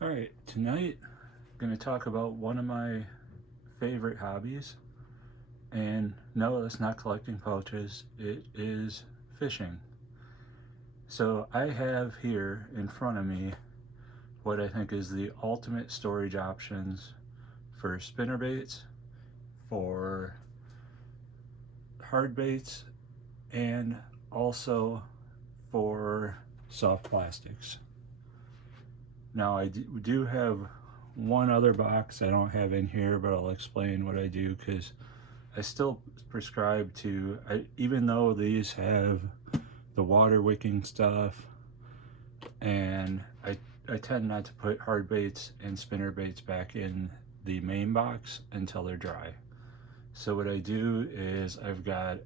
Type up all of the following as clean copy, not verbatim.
All right, tonight I'm going to talk about one of my favorite hobbies. And no, it's not collecting pouches, it is fishing. So I have here in front of me what I think is the ultimate storage options for spinner baits, for hard baits, and also for soft plastics. Now I do have one other box I don't have in here, but I'll explain what I do because I still prescribe to, even though these have the water wicking stuff, and I tend not to put hard baits and spinner baits back in the main box until they're dry. So what I do is I've got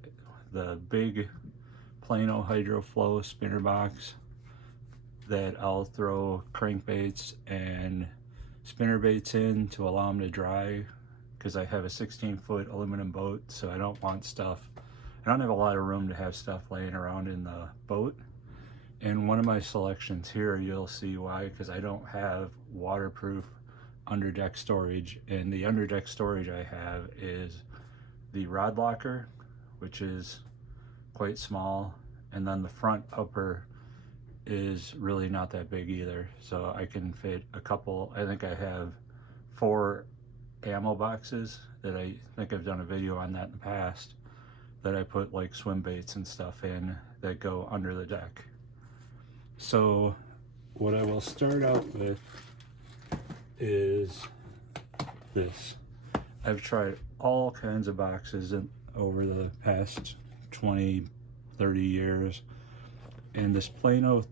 the big Plano Hydro Flo spinner box that I'll throw crankbaits and spinner baits in to allow them to dry, because I have a 16-foot aluminum boat, so I don't want stuff. I don't have a lot of room to have stuff laying around in the boat. In one of my selections here, you'll see why, because I don't have waterproof underdeck storage, and the underdeck storage I have is the rod locker, which is quite small, and then the front upper is really not that big either, so I can fit a couple. I think I have 4 ammo boxes that I think I've done a video on that in the past, that I put like swim baits and stuff in that go under the deck. So what I will start out with is this. I've tried all kinds of boxes over the past 20-30 years, and this Plano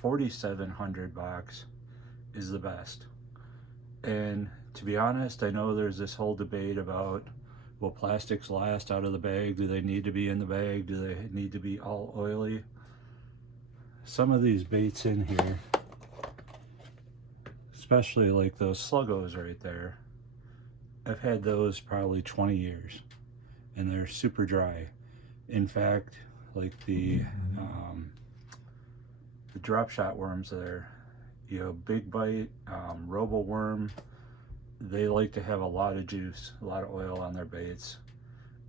4700 box is the best. And to be honest, I know there's this whole debate about, will plastics last out of the bag? Do they need to be in the bag? Do they need to be all oily? Some of these baits in here, especially like those sluggos right there, I've had those probably 20 years and they're super dry. In fact, like the drop shot worms there, big bite, robo worm, they like to have a lot of juice, a lot of oil on their baits.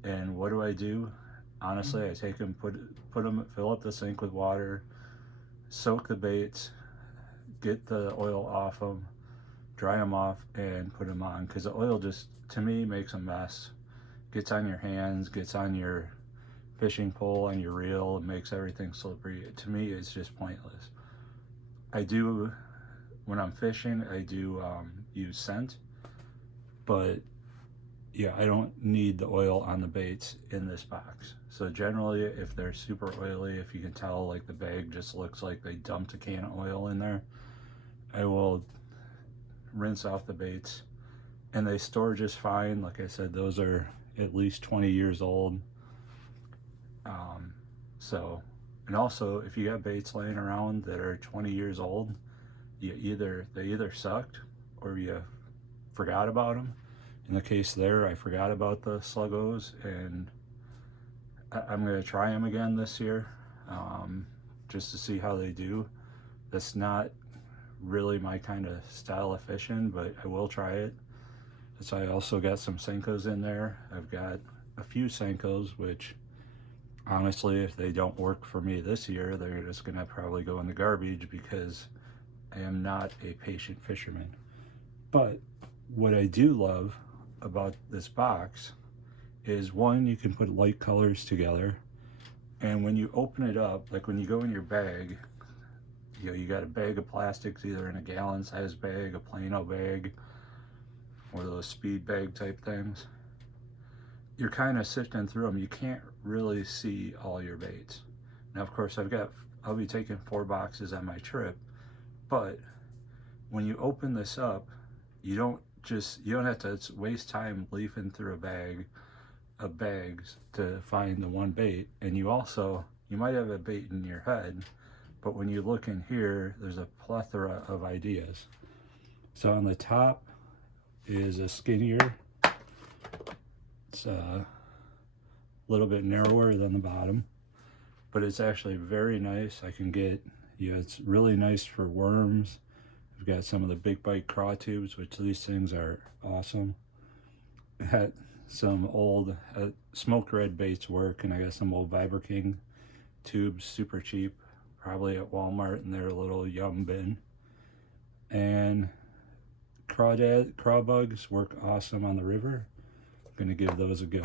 And what do? Honestly, I take them, put them, fill up the sink with water, soak the baits, get the oil off them, dry them off, and put them on, because the oil just, to me, makes a mess. Gets on your hands, gets on your fishing pole, on your reel, and makes everything slippery. To me, it's just pointless. I do, when I'm fishing, I do use scent, but yeah, I don't need the oil on the baits in this box. So generally, if they're super oily, if you can tell, like the bag just looks like they dumped a can of oil in there, I will rinse off the baits, and they store just fine. Like I said, those are at least 20 years old. And also, if you got baits laying around that are 20 years old, they either sucked or you forgot about them. In the case there, I forgot about the sluggos, and I'm going to try them again this year, just to see how they do. That's not really my kind of style of fishing, but I will try it. So I also got some Senkos in there. I've got a few Senkos, which honestly, if they don't work for me this year, they're just gonna probably go in the garbage, because I am not a patient fisherman. But what I do love about this box is, one, you can put light colors together, and when you open it up, like when you go in your bag, you got a bag of plastics, either in a gallon size bag, a Plano bag, or those speed bag type things. You're kind of sifting through them. You can't really see all your baits. Now, of course, I'll be taking 4 boxes on my trip, but when you open this up, you don't have to waste time leafing through a bag of bags to find the one bait. And you might have a bait in your head, but when you look in here, there's a plethora of ideas. So on the top is a skinnier. It's a little bit narrower than the bottom, but it's actually very nice. I can get, it's really nice for worms, I've got some of the big bite craw tubes, which these things are awesome. I had some old smoke red baits work, and I got some old Vibra King tubes, super cheap, probably at Walmart in their little yum bin. And craw bugs work awesome on the river. I'm gonna give those a go.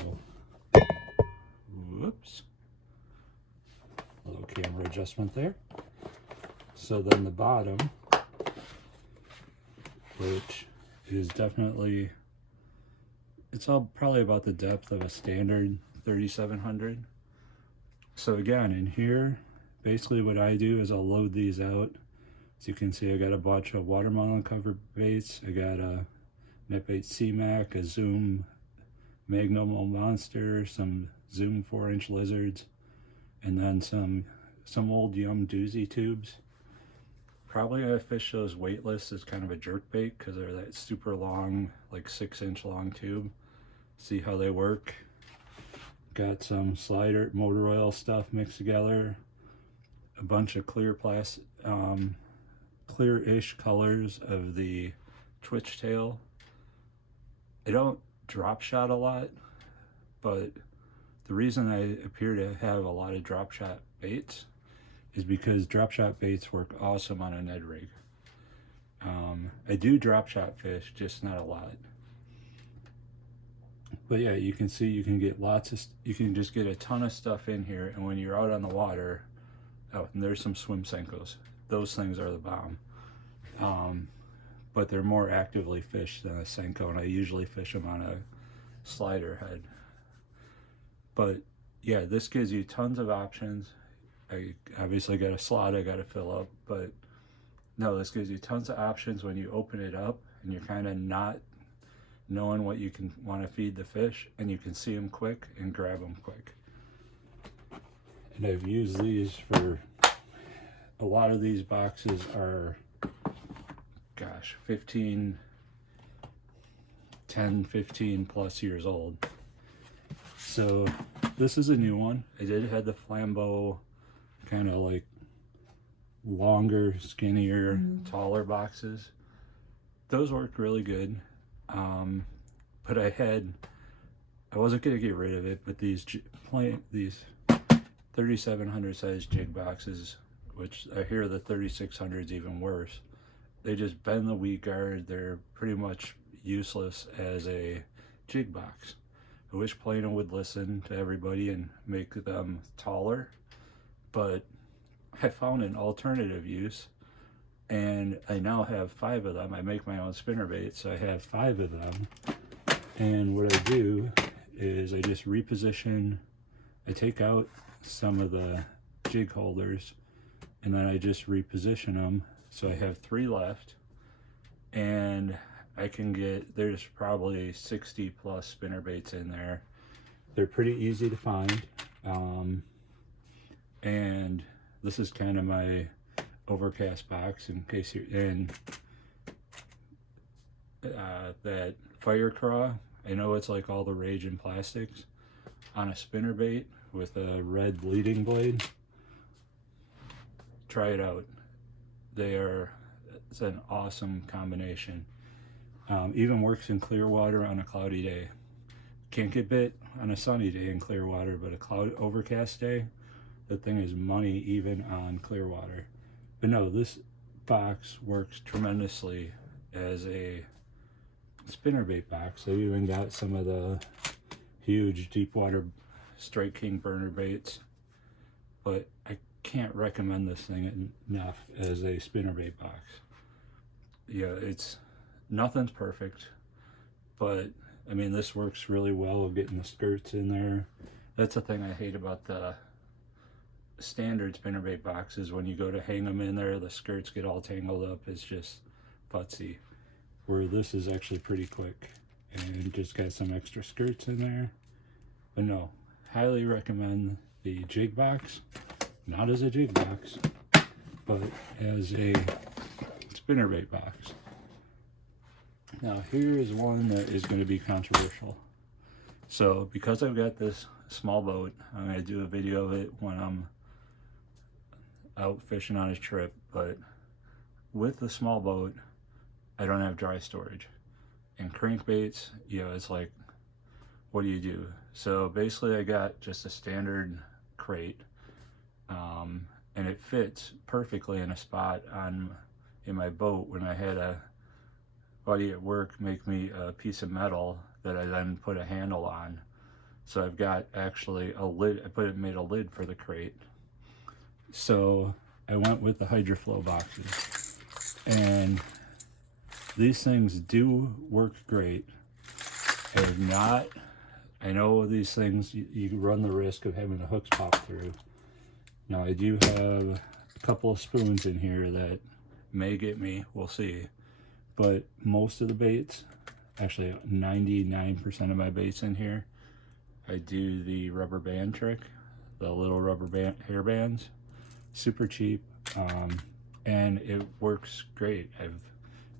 Whoops. A little camera adjustment there. So then the bottom, which is definitely, it's all probably about the depth of a standard 3700. So again, in here, basically what I do is I'll load these out. As you can see, I got a bunch of watermelon covered baits. I got a Netbait C-Mac, a Zoom Magnum Monster, some Zoom 4-inch lizards, and then some old Yum doozy tubes. Probably I fish those weightless as kind of a jerk bait because they're that super long, like 6-inch long tube. See how they work. Got some slider motor oil stuff mixed together, a bunch of clear-ish colors of the twitch tail. I don't drop shot a lot, but the reason I appear to have a lot of drop shot baits is because drop shot baits work awesome on a Ned rig. I do drop shot fish, just not a lot. But yeah, you can see you can get you can just get a ton of stuff in here, and when you're out on the water, oh, and there's some swim Senkos. Those things are the bomb. But they're more actively fished than a Senko, and I usually fish them on a slider head. But yeah, this gives you tons of options. I obviously got a slot I got to fill up, but no, this gives you tons of options when you open it up and you're kind of not knowing what you can want to feed the fish, and you can see them quick and grab them quick. And I've used these for, a lot of these boxes are, gosh, 10, 15 plus years old. So this is a new one. I did have the Flambeau kind of like longer, skinnier, taller boxes. Those worked really good. But I wasn't gonna get rid of it, but these 3700 size jig boxes, which I hear the 3600 is even worse, they just bend the weed guard. They're pretty much useless as a jig box. I wish Plano would listen to everybody and make them taller, but I found an alternative use, and I now have 5 of them. I make my own spinnerbait, so I have 5 of them. And what I do is I just reposition, I take out some of the jig holders, and then I just reposition them. So I have 3 left, and I can get, there's probably 60 plus spinnerbaits in there. They're pretty easy to find. And this is kind of my overcast box in case you're in that fire craw. I know it's like all the rage in plastics on a spinnerbait with a red leading blade. Try it out. It's an awesome combination. Even works in clear water on a cloudy day. Can't get bit on a sunny day in clear water, but a overcast day, that thing is money even on clear water. But no, this box works tremendously as a spinnerbait box. I've even got some of the huge deep water Strike King burner baits, but I can't recommend this thing enough as a spinnerbait box. Yeah, nothing's perfect, but I mean, this works really well of getting the skirts in there. That's the thing I hate about the standard spinnerbait boxes. When you go to hang them in there, the skirts get all tangled up. It's just futzy. Where this is actually pretty quick and just got some extra skirts in there. But no, highly recommend the jig box. Not as a jig box, but as a spinnerbait box. Now here is one that is going to be controversial. So because I've got this small boat, I'm going to do a video of it when I'm out fishing on a trip, but with the small boat, I don't have dry storage. And crankbaits, you know, it's like, what do you do? So basically I got just a standard crate, and it fits perfectly in a spot in my boat when I had a buddy at work make me a piece of metal that I then put a handle on. So I've got actually a lid, made a lid for the crate. So I went with the Hydro Flo boxes, and these things do work great. They're not, I know these things, you run the risk of having the hooks pop through. Now I do have a couple of spoons in here that may get me, we'll see. But most of the baits, actually 99% of my baits in here, I do the rubber band trick, the little rubber band hair bands, super cheap, and it works great. I've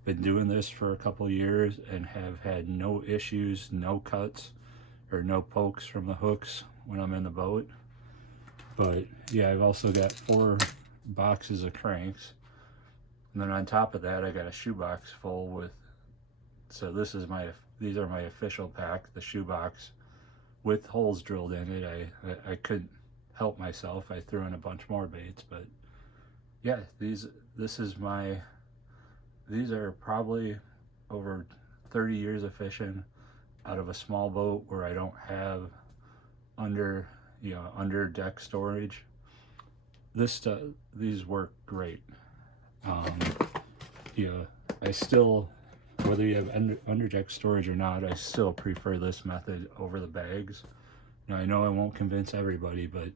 been doing this for a couple years and have had no issues, no cuts or no pokes from the hooks when I'm in the boat. But yeah, I've also got 4 boxes of cranks, and then on top of that I got a shoebox full with, so these are my official pack, the shoebox with holes drilled in it. I couldn't help myself, I threw in a bunch more baits. But yeah, these are probably over 30 years of fishing out of a small boat where I don't have under deck storage. These work great. I still, whether you have under deck storage or not, I still prefer this method over the bags. Now I know I won't convince everybody, but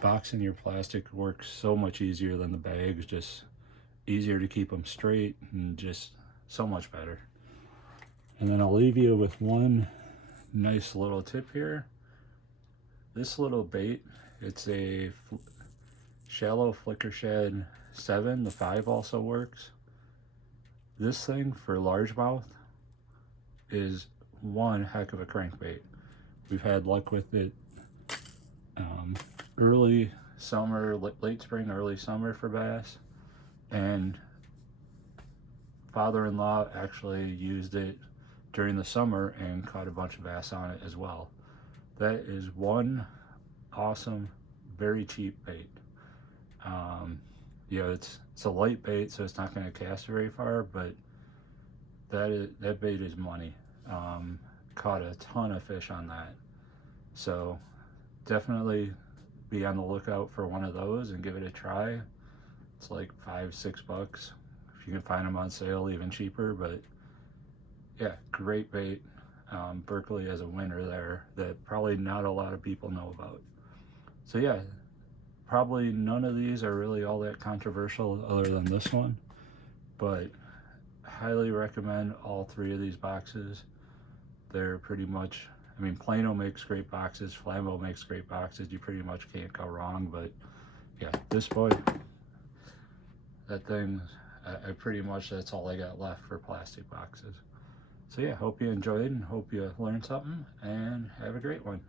boxing your plastic works so much easier than the bags, just easier to keep them straight and just so much better. And then I'll leave you with one nice little tip here. This little bait, it's a shallow flicker shed 7, the 5 also works. This thing for largemouth is one heck of a crankbait. We've had luck with it early summer, late spring, early summer for bass, and father-in-law actually used it during the summer and caught a bunch of bass on it as well. That is one awesome, very cheap bait. It's a light bait, so it's not going to cast very far, but that bait is money. Caught a ton of fish on that, so definitely be on the lookout for one of those and give it a try. It's like $5-6 if you can find them on sale, even cheaper. But yeah, great bait. Berkeley has a winner there that probably not a lot of people know about. So yeah, probably none of these are really all that controversial other than this one, but highly recommend all 3 of these boxes. They're pretty much, I mean, Plano makes great boxes, Flambeau makes great boxes, you pretty much can't go wrong. But yeah, this boy, that thing, I pretty much, that's all I got left for plastic boxes. So yeah, hope you enjoyed and hope you learned something, and have a great one.